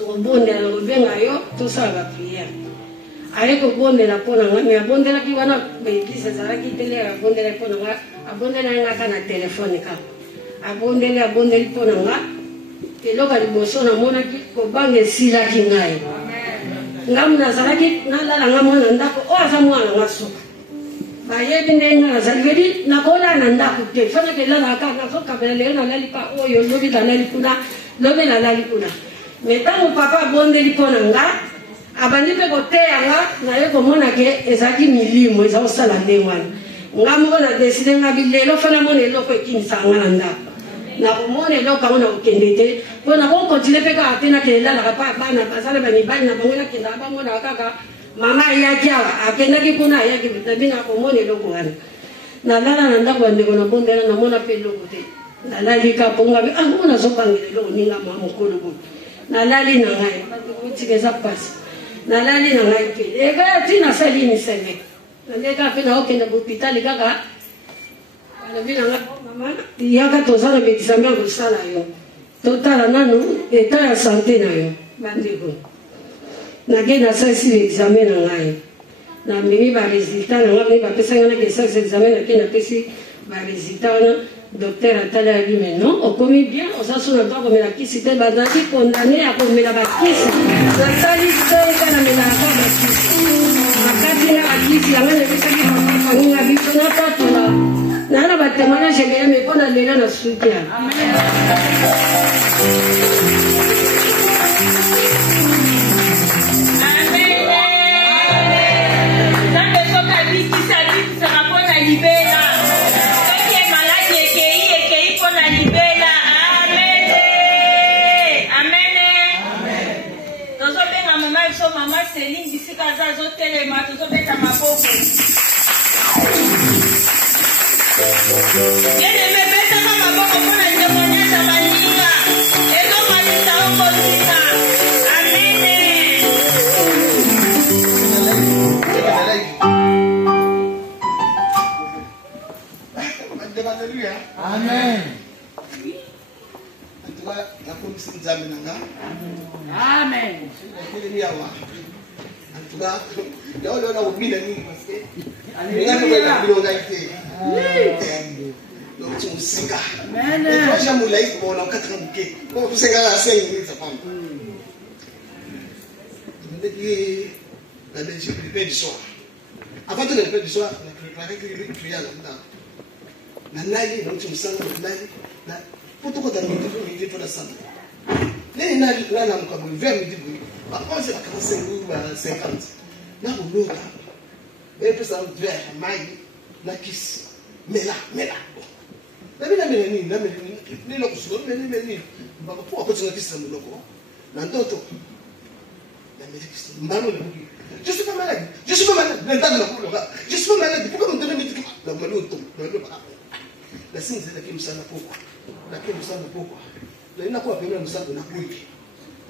tokobondela nakobenga yo tosala bapriere aye kobondela mpo na ngai me abondelaki wana baeglise ezalaki tele abondela mpo na ngai abondela ye ngaka na telefone kaka abondeli mpo na ngai eloko liboso namonaki kobanga esilaki ngai ngamu nazalaki nalala nga mwana ndako oyo aza mwana nga suka bayebi ndenge nazali vedi nakolala na ndako te fanaki elalaka nazokabela lelo nalali pa oyo lobi nalali kuna lobi nalali kuna me ntango papa abondeli mpo na nga abandi mpe koteya nga naye komona ke ezalaki milimo eza kosala ndenge wana nga moko nadeside nga bilelo fa namona eloko ekimisaka nga na ndako nakomona eloko yango nakokende te mpo nakokontine mpe kaka te nakeelalaka mpa bana bazala bamibali na bango nakendaka bamonaka kaka mama ayaki awa akendaki kuna ayaki bitabi nakomona eloko wana nalala na ndako ya ndeko nabondela namona mpe eloko te nalali ka mpo ngabi ango nazobangela eloko ninga mwa mokolo boye nalali na ngai otika eza mpasi nalali na ngai mpe ekaya ti nasali miseme nandeka mpe naokende bohôpitali kaka alobi na ngai mama yaka toza na bekisami ya kosala yo totala nanu eta ya sante na yo bandeko nake nasalisi examen na ngai namemi baresultat na ngai bapesaki wana kesalisa examen nake napesi baresultat wana docteur atali abi mais non okomi bien oza so na droit komela kisi te bazalaki condamné ya komela bakisi nasali soka namelaka bakisi makati na bakisi yango napesaki bafanginga biso napatola naa na batémoignage ebele me mpo na lelo na sukia Mama Céline d'ici Kaza Zotelema tozobeta maboko yene beta na maboko mpona témoignage ya baninga ezomalisa okotika amene amen antuka nakomisi nzambe nanga amen en tout cas, il y a un autre mille amis parce que il y a un autre mille donc tu me sais pas mais toi j'aime le live pour l'enquête tranquille pour tout ça à 5 minutes ça prend je me dis la Belgique le pain du soir avant de le pain du soir la préparé que lui tu y a là-dedans la naïe donc tu me sens la naïe pour tout quand tu pour la salle les naïe là là comme 20 minutes on c'est la 45 ou 50 na kulota epesa mvera mai na kisi mela na mina ni lo kusulo ni baba po ko tsina kisi na loko na ndoto na kisi mbano je suis pas malade l'entendre la kuloka je suis pas malade pourquoi on donne mes trucs la maloto la sinze la kimsana poko la ina kwa pemela msako na kuiki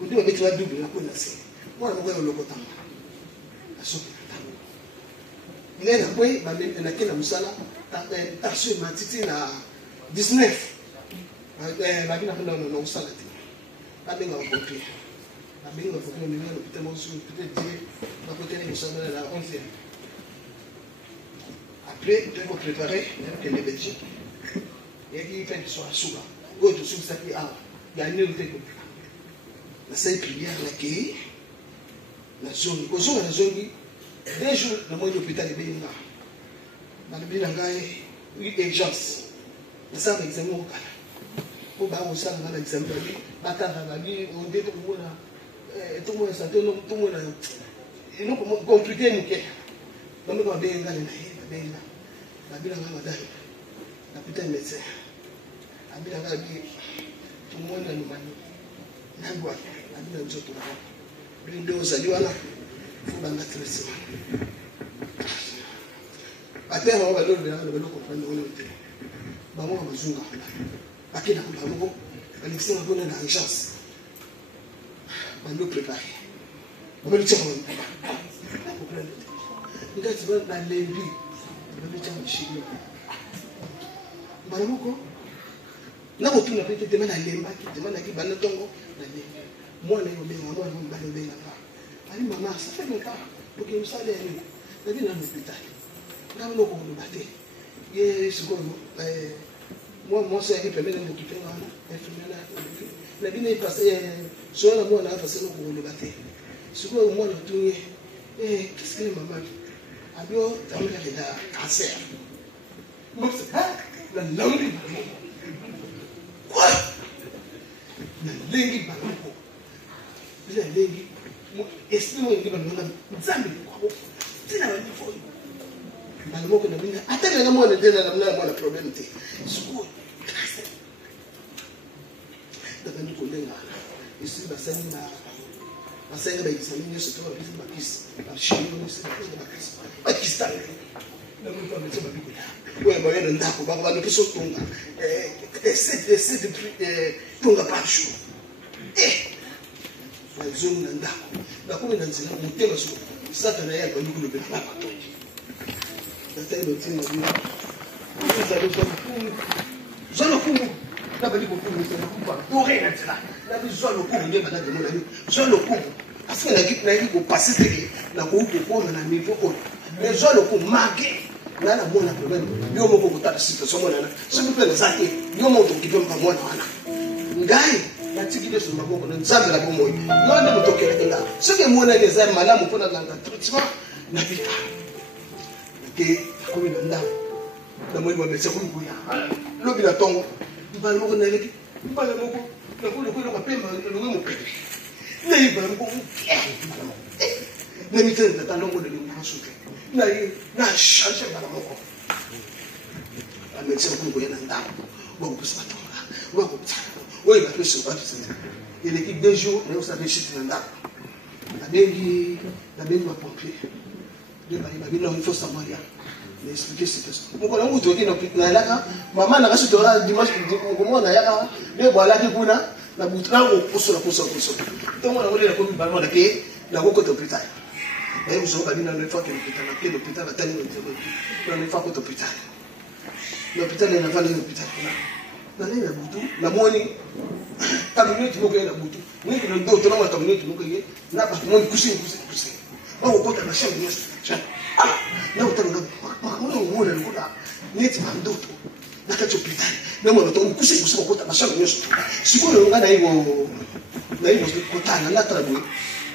ndio beti wa double na kuna sisi mwana mko loko tanga asoke il est là, oui, il a quel musala, t'as su ma titi na 19. La vie n'a pas non salade. La binga au pompier. La binga au pompier, on est à l'hôpital, peut-être dire, on va côté les musala la 11e. Après, je vais préparer, il y a les Belgiques. Il y a qui fait sur la souba. Où je suis ça qui a gagné le temps. La seule prière, la qui la zone. Au son de la zone, 2 jours, le mois d'hôpital est bien là. Dans le bilan, il y a une urgence. Ça, c'est l'examen au Canada. Pour avoir ça, on a l'examen. On dit tout le monde, ça tout le monde. Il nous compliqué, nous. Donc, on va bien gagner. La bilan, madame. La putain de médecin. La bilan, tout le monde a nous manie. La bilan, nous autres. L'une de nos alliés, il faut la traitement. À terre, on va le comprendre. Maman va zunga. Aki na maman, Alexis va donner la chance. On va préparer. On va le dire. Il a dit dans les vies, on va le dire chez nous. Maman ko. Na ko tuna pete demana lemba, demana ki bana tongo na lemba. Moi na yo benga, moi na bana benga. Ali maman, ça fait longtemps pour que nous savions. La vie dans l'hôpital. Là on ko le battre. Yes, moi, c'est qui permet de m'occuper de la vie n'est passée. Sur la moi, on a passé le battre. Sur le moi, on a tourné. Qu'est-ce que maman a dit? Tu as eu un cancer. Moi, c'est la langue. Quoi? La langue. La langue. Explique-moi une langue. C'est la langue. Malmo na mina hata na mwana tena na mwana problem te sikuwa da ndio kulenga isi basani na basani ba examine yote kwa bizi bakisi bashini yote bakisi Pakistan na mtu amesema bibi wewe mwana ndako baba bado kiso tunga essaie de tunga pashu wazungu na ndako na kumi na nzina mutema sio sasa na yeye bado kulobela baba c'est le team de nous allons faire le coup la bali ko coup c'est pas pour rien là la besoin le coup de madame de mon ami je le coup parce que la équipe n'a pas passé la coup pour na niveau haut mais je le coup marqué là la mon problème yo mo ko ta situation mon là c'est pour les attaquer yo mo to kipe mpa mwana wana ngai na tikide so maboko na nzambe la bomo yo ndio mtokele nga ce que mon ami za malamu pour na traitement na vita comme il a dans moi mais c'est comme bouya lobi la tongo mbala moko na leki mbala moko na ko le pemba le mo pe na ibala moko na mitende ta longo de l'union souke na changer mbala moko la médecin ko bouya na ndako bo ko sa tonga bo ko tsaka oui ba peso ba tsi il équipe 2 jours et on savait chute na ndako la bengi wa pompier de ba non il faut savoir mais expliquer cette chose mon collègue vous toquez na laka maman na kaso tora dimanche comment na yaka le voilà ki kuna na butra ko poso donc on a volé la commune balma ke na ko hôpital et vous savez bien une fois que l'hôpital va tenir une fois que l'hôpital est dans l'hôpital na le na butu na moni kabineti mo ke na butu ni ko ndo to na kabineti mo ke na ba mo kusi ba ko kota na shamba na utanga mwana nikuda neti mandoto nakacho pitani na mwana to kusi kota mashamba yoso sikolo ngana hiyo kotana na trabu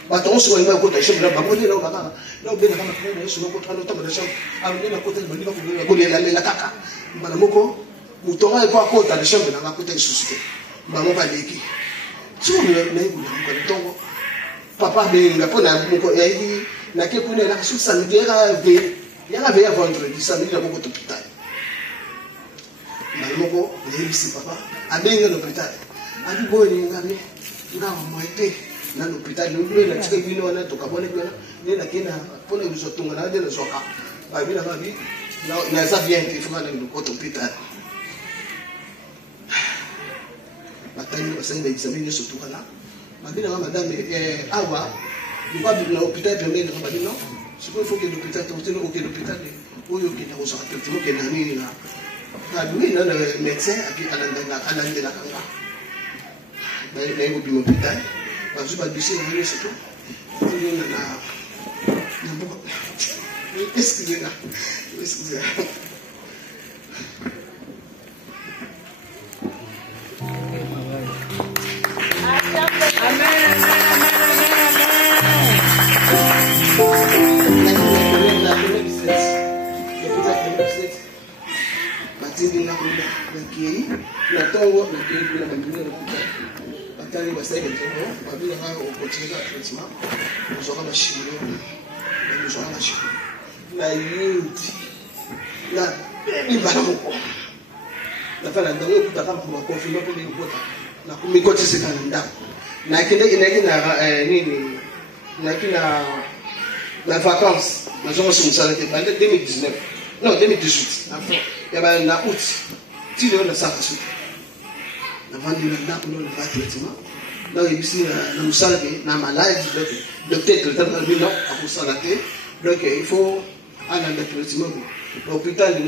batonso wa ngwa kota shamba ba mwana na kaka na bena kama kuna yesu na kota na tamba shamba amena kota ni bali ba ko lela kaka mbala moko mutonga kwa kota na shamba na kota isusite ba mo ba leki sio na hiyo kwa tongo papa benga pona moko yayi na ke kuna na su samedi ya veille vendredi samedi na boko hôpital na moko le papa abenga l'hôpital abi boye ngame ngawa moite na l'hôpital ndio na tsike bino na to kabone kuna ni na kina pona yuzo tunga na de na soka ba bila babi na za bien que fuma na l'hôpital batani basanga examiner surtout kana babina madame awa ni kwa bila hôpital pembeni na babino il faut que l'hôpital, l'hôpital, où il y a des traitements qui sont mis là. Oui, le médecin a dit à l'hôpital. Parce que c'est tout. Excusez-moi. La vacance, nous avons fait 2019, non 2018. Il y a un août, tu dois le savoir. Avant de le traitement, donc ici, nous savons que la maladie, le docteur donc il faut aller dans le traitement. L'hôpital de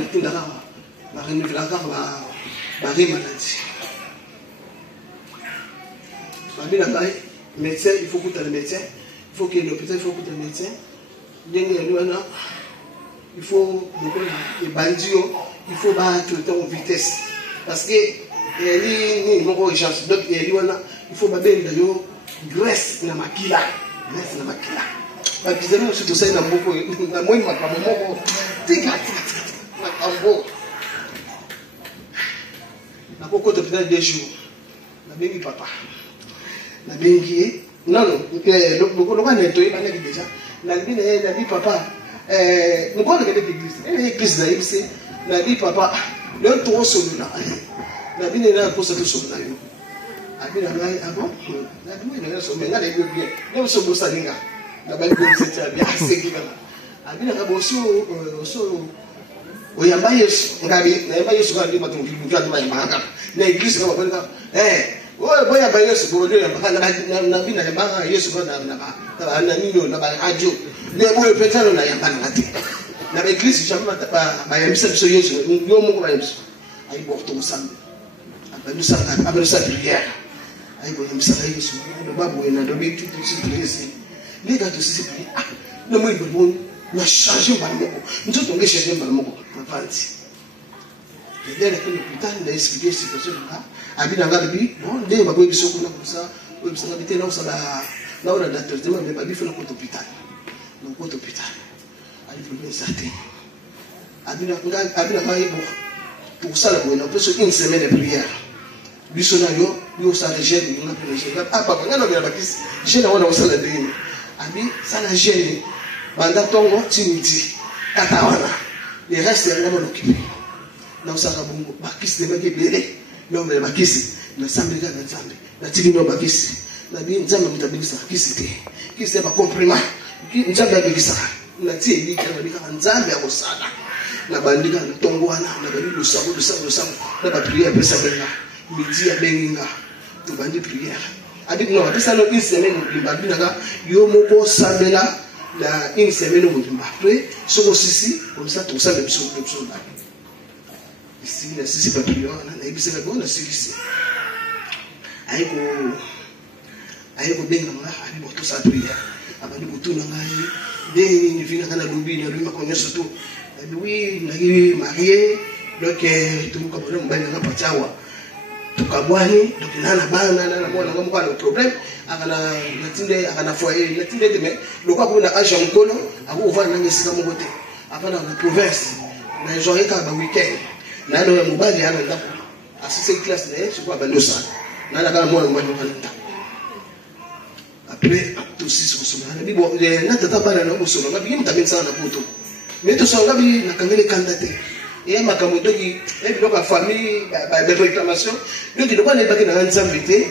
la maladie. Médecin, il faut que le médecin, il faut que l'hôpital, il faut que le médecin. Il faut les bandits, il faut battre en vitesse. Parce que il faut battre graisse na makila. Graisse na makila. Parce que nous tout ça dans beaucoup na moi makamoko tika makambo. Na koko hôpital 2 jours. Na bengi papa. Na bengi non le va nettoyer pas déjà. La vie papa nous connaissons l'église l'église la vie papa le trop solo là la vie là pour ça tout solo là abi na ngai abo la vie na so menga le bien le so bossa linga la bali ko c'est bien c'est kama abi na bo so oyamba yesu ngabi na yamba yesu kandi matu mbibuka tu bayamba na église kama kwa oh boya ba yesu bo le yamba na bina yamba yesu ko na nino na ba ajo le boyo petalo na yamba na te na église chama ba yambisa biso yesu yo mo ko ba yambisa ay bo to musambe aba sa prière ay bo yambisa yesu no babu na do bi tout ci prier les gars to ci prier ah no mo ibo na changer ba moko nzo to nge changer ba moko na parti et dès que le putain d'expliquer cette situation là abina ngabi bon nde ba boy biso kuna kusa boy biso ngabite na usala na ora da traitement mais ba bi fela ko hôpital no ko hôpital ali problème santé abina ngai bon pour ça la bonne on peut une semaine de prière biso na yo ça le gêne on a pris le gêne ah papa ngana bien bakis gêne on a usala de abi ça la gêne banda tongo timidi katawana les restes on va l'occuper na usaka bongo bakis de maki bele l'homme de bakisi na sambe ga na sambe na tiki no bakisi na bi nzambe mutabisa kisi te kisi ba comprima ki nzambe abikisa na tie bi kana bi kana nzambe akosala na bandika na tongwana na bali lusabu na ba prière pesa benga midi ya benga to bandi prière adik no pesa no une semaine ni ba binaka yo moko sabela na une semaine mo dimba après soko sisi comme ça tout ça le biso là ici la sisi pas prière na ibisa ba bona sisi ayiko benga nga ali bo to sa prière abali kutuna ngai de vina kana lubi na lubi ko nyeso tu lui nagi marié donc tout comme on va na pachawa tukabwani donc nana bana nana mwana ngam kwa problème akana natinde akana foyer natinde te mais lokwa kuna aja mkono akuva na ngesika mogote apana na province na joye ka ba weekend na ndo mubali ana ndapo asise classe na yesu kwa bando sana nana kana mwana ngam kwa après tout si so na bibo na tata bana na usolo ngabi mtabeni sana kuto mais tout ça ngabi na kangele kandate et makambo doki et biloko famille ba de réclamation donc il doit ne pas que na nzambe te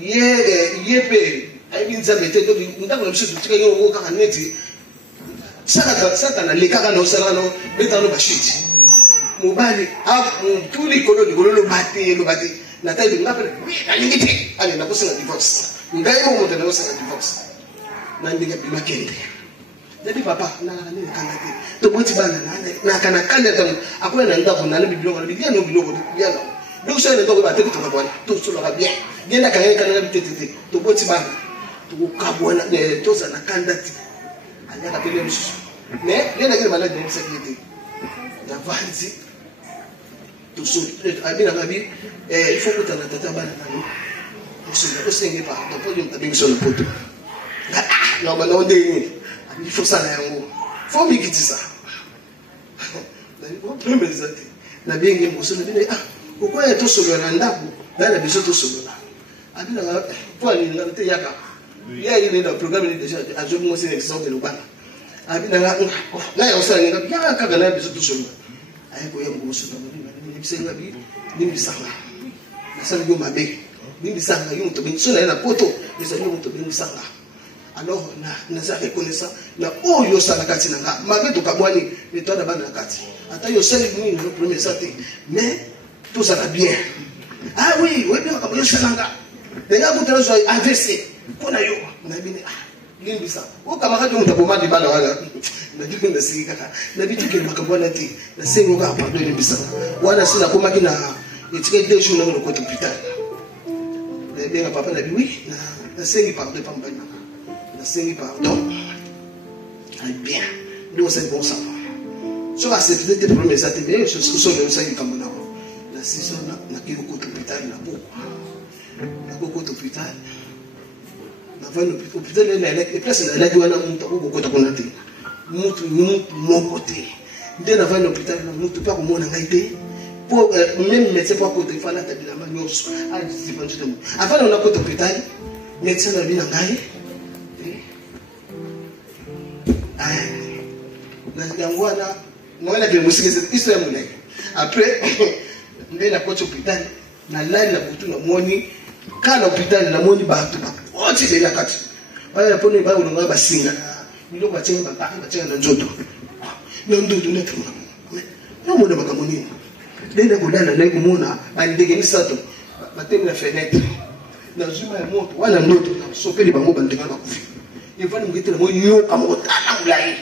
ye pe ay nzambe te donc ndako na biso tutika yo kaka neti saka na lekaka na osala no betano bashiti mobali a tous les colons lo bate na taille de ngapele alingite ale na kosa divorce ngai mo motana kosa divorce na ndinga bimakende Nabi papa na kanate to boti bana na kana kanda to akwai nan da kuna na bibilo na bibilo no bilo ya no do so ne to ba te to ka bona to so la bien genda kan kana na bitete to boti bana to ka bona to sa na kanda ti anya ka pele msu mais genda kile malade ni sécurité ya vanzi to so abina ngabi il faut que tu na tata bana na no so ko senge pa to po yum tabi so le poto non mais non de il faut ça là en faut me quitter ça on peut me dire na bien ngi muso na bien pourquoi est tout solo na ndaku na biso tout solo là abina pour aller na te yaka ya ile na programme ni déjà a je mo c'est exemple de bana abina na ya osala ni ya ka na biso tout solo ay ko yam muso na ni bisenga bi ni bisanga na sala yo mabe ni bisanga yo to ben so na poto ni sa yo to ben bisanga. Alors, na za reconnaissant na oyo sala kati nanga mabe to kabwani mais toi d'abord na kati ata yo sala ni le premier santé mais tout ça va bien. Ah oui bien kabwani sala nga denga kutana zo AVC pona yo na bini limbisa o kama kajo mtaboma di bala wala na dipo na sika na bitu ke makabwana ti na sengo ka pardon limbisa wala sina koma kina etikete de jour na ko hôpital na bien papa na bi oui na sengi pardon pambana. Seigneur pardon, bien, nous c'est bon ça. Je vais accepter tes promesses à tes bien, je suis sûr que nous sommes comme nous. La saison n'a qu'à beaucoup d'hôpital, n'a beaucoup d'hôpital. N'a pas l'hôpital, les places de la douane ont beaucoup de connaître. Mon côté. Dès l'avant l'hôpital, nous ne pas comme on a été. Pour même médecin pour côté, il fallait la manière à différents choses. Avant on a côté hôpital, médecin n'a bien engagé. Après, on a coach hôpital, na line na butu na moni, quand l'hôpital na moni batu ba. Oh, tu sais la kati. Ba pone ba unonga ba singa. Milo ba chenga ba chenga na njoto. Na ndodo na tuma. No mona bakamoni. Denda kulala na kumona, ba ndege misato. Ba tena fenêtre. Na zuma ya moto, wana ndoto na sopeli bango bandeka ba kufi. Evani ngitela mo nyoka mo tala mulai.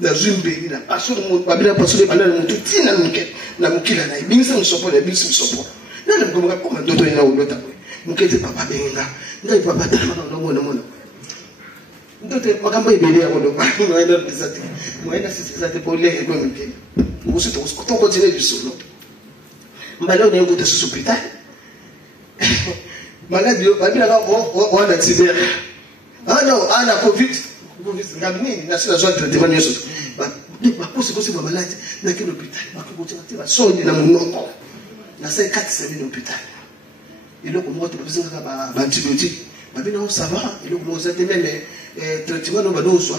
Na zumbe na pasoro mo babila pasoro bana na mutu tina nuke na mukila na ibinisa musopo na ibinisa musopo. Na ngomba koma ndoto ina ulota kwe. Mukete papa benga. Ngai papa tama na mona. Ndoto makamba ibele ya kodo. Mwaenda bisati. Mwaenda sisi zate pole kwa mke. Ngusi to continue du solo. Mbalo na yote su hospital. Malade yo babila ka wana tibia. Ah non, ana Covid ngamini na sina zoa traitement yeso. Ba possible malade na kile hôpital. Ba ko tira soni na munoko. Na sai 4 semaines hôpital. Ilo ko moto bazinga ka ba antibiotique. Ba bina on ça va, ilo ko za même traitement no ba do so.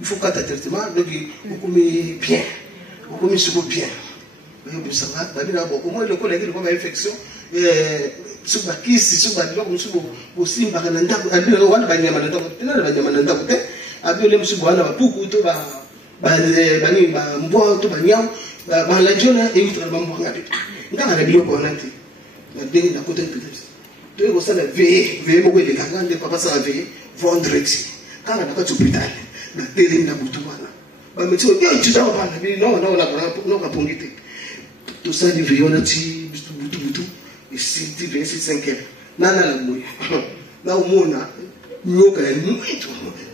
Il faut que traitement donc beaucoup bien. Beaucoup mieux bien. Ba yo ça va, ba bina bon au moins le ko la ko ba infection suba kisi suba biloko musubu bosimba kana ndako abile wana banyama ndako tena banyama ndako te abile musubu wana bapuku to ba bani ba mbwa to banyam ba la jona e to ba mbwa ngati ngana na biloko wana te na dengi na kote peut-être to ko sala veiller mo kwele kanga nde papa sala veiller vendredi kana na ka hôpital na tele na butu wana ba metio yo tshisa ba na bi no ka pongite to sa di veiller na ti butu ici tu viens ici 5 heures nana la moya na umona nyoka ya mwitu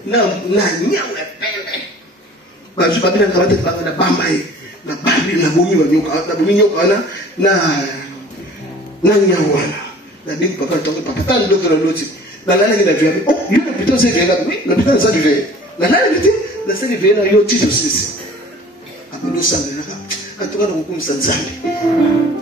na nyawe pele ba je babina kamata ba na bambai na babi na bumi wa nyoka na bumi nyoka na nyawa na big papa to papa tan do ko loti na nana ngi na via oh yo na plutôt c'est bien là oui na plutôt ça du ver na nana ngi na ça du ver na yo tito sisi apodo sana katoka na hukumu sanzani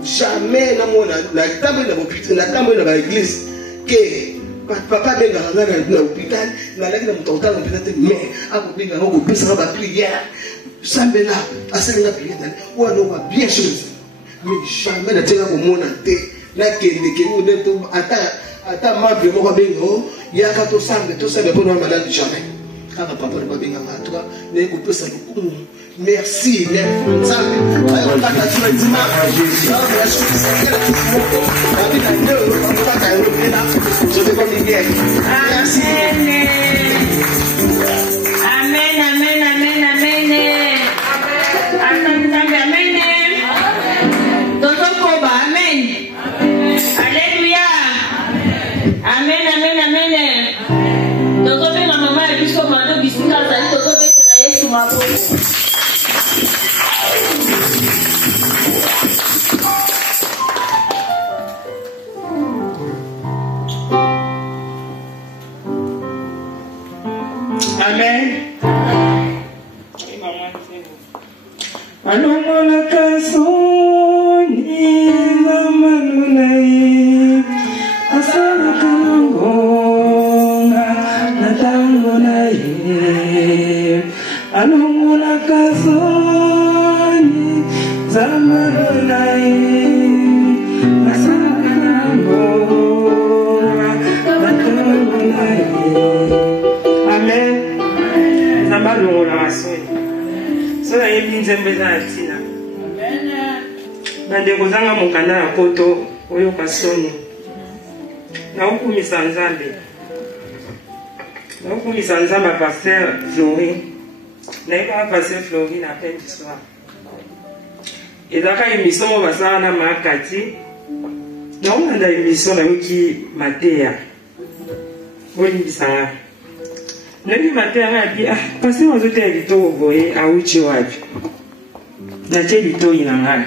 jamais na mona na tambe na hôpital na tambe na église que papa benga na hôpital na laki na mtotala hôpital mais ako benga ngo pesa ba prière sambela asenga prière wa no ba bien sûr mais jamais na tenga ko mona te na kende ke o de to ata mabe mo ba benga ya ka to sambe pour no malade jamais kaka papa ba benga matwa ne ko pesa hukumu. Merci, merci. Amen, amen, amen. Amen. Anongola kasoni na manulai asana kanongonga na tangonai anongola kasoni za manulai asana kanongonga na tangonai. Amen. Zabalongola kasoni. So na yebi nzembe za atina. Bandeko zanga mokanda ya poto oyo kasoni. Na okumisa nzambe. Na okumisa nzambe a Pasteur Flori. Na yeka Pasteur Flori na peine du soir. Ezaka émission mo basala na makati. Na onanda émission na yoki mateya. Olimbisa. Nani mateya ngapi pasi wazote ya litoko boye auchi wapi. Na che lito inanga.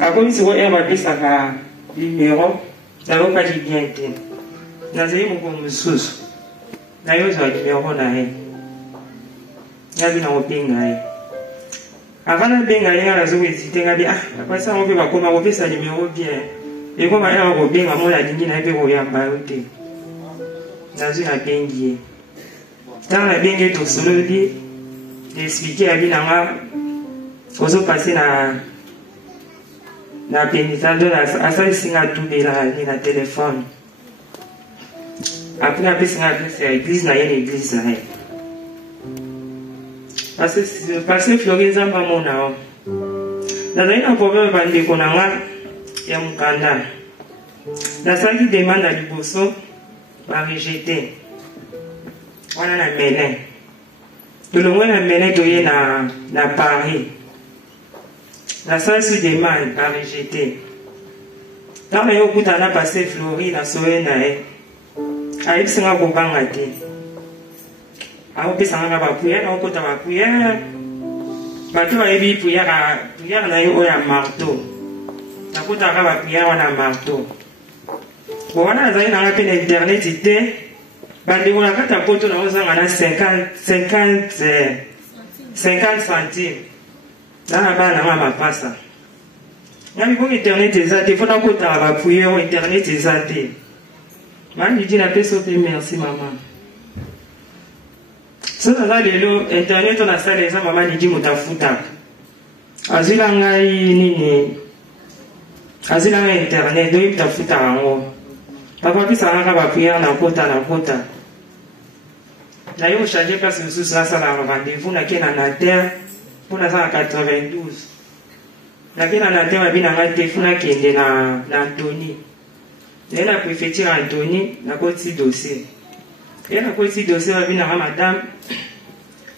Akomisi ko eba pesaka numéro na loka di bien te. Na zeli moko mususu. Na yo za numéro na he. Ngabi na openga he. Avana benga ye na zo hésiter ngabi pasi ngo pe bakoma ko pesa numéro bien. E ko ba ya ko benga mo la dingi na pe ko yamba yote. Na zo na bengi. Dans la bien to solo di expliquer à binanga ozo passer na pénitentiaire à ça singa tout de la na téléphone après après singa c'est église na une église na parce que Florenza pas mon na dans un problème bande konanga ya mukanda na ça qui demande à liboso ba rejeter. On a mené. Tout le monde a mené de na Paris. La salle se demande à rejeter. Dans le coup, on a passé Flori, la soirée, a eu 5 ans à te. A eu 5 ans à prier, on a eu à prier. Bateau a eu prier na eu à marteau. La côte a eu prier on a marteau. Bon, on a eu un appel internet, c'était. Bandeko na kata poto na ozanga na 50 centimes. Dans bana nga mapasa. Ngami ko internet ezate fona ko ta ba prier au internet ezate. Mani dit na peso pe merci maman. So na lelo internet on a ça les maman dit mutafuta. Azila ngai nini? Azila ngai internet do mutafuta ngo. Papa pisa nga ba prier na kota. Na yo changer place de sous la rendez-vous na kena na terre pour na 92. Na kena na terre bina ngate funa kende na Antony. Na préfecture Antony na koti dossier. Et na koti dossier bina madame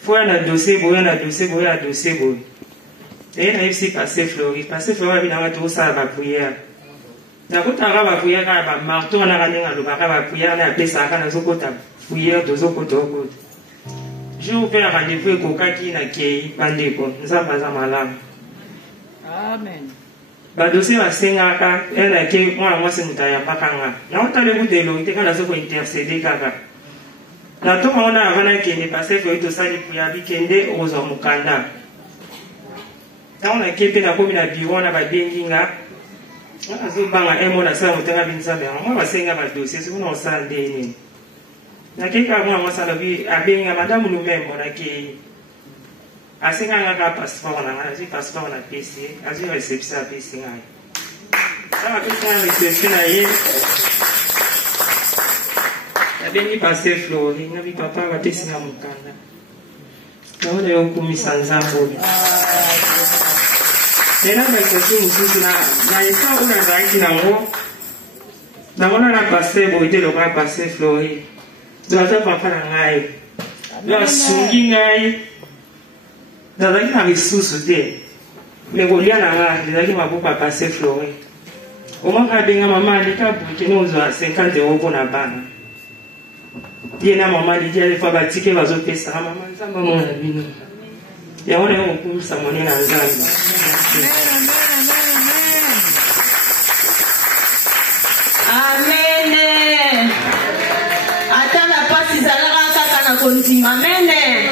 faut na dossier boya na dossier boya. Et na ici passer Flori bina ngate osa ba prière. Na kota ba prière ba marteau na raninga lo ba prière na pesa kana zokota. Prière de Zokotoko. Je vous fais un rendez-vous avec Kokaki na Kei, Bandeko, Nzamba Malam. Amen. Badosi va sengaka, elle a Kei, moi, c'est Moutaya Pakanga. Na otale vous de l'autorité quand la zoko intercéder kaka. Na to on a avant qu'il n'est passé pour tout ça, les prières kende aux Mukanda. Dans on a Kepe na komi na bureau na badenginga. On a zobanga emo na sa mutanga binzambe. On va senga badosi, c'est qu'on s'en déni. Na keka moi ça labi abenga madame nous-même on a qui asenga nga passeport na nga passeport na PC azi réception à PC nga ça va faire réception na ye abengi passer Flori na bi papa va te singa mukanda na wale yokumisa nzambo nena na question mususu na esa una zaki na ngo na ngona na passer boite lo ka passer Flori. Doza papa na ngai. Doza sungi ngai. Doza ki na risusu te. Me golia na ngai, doza ki mabuka passer Flori. Oma ka benga mama alika buke no zo 50 € pour na bana. Ye na mama li dia fa batike bazo pesa mama nzamba mona bino. yango na yango kumisa monene na nzambe. Amen. Ata na pasi zalaka kaka na kondima. Amen.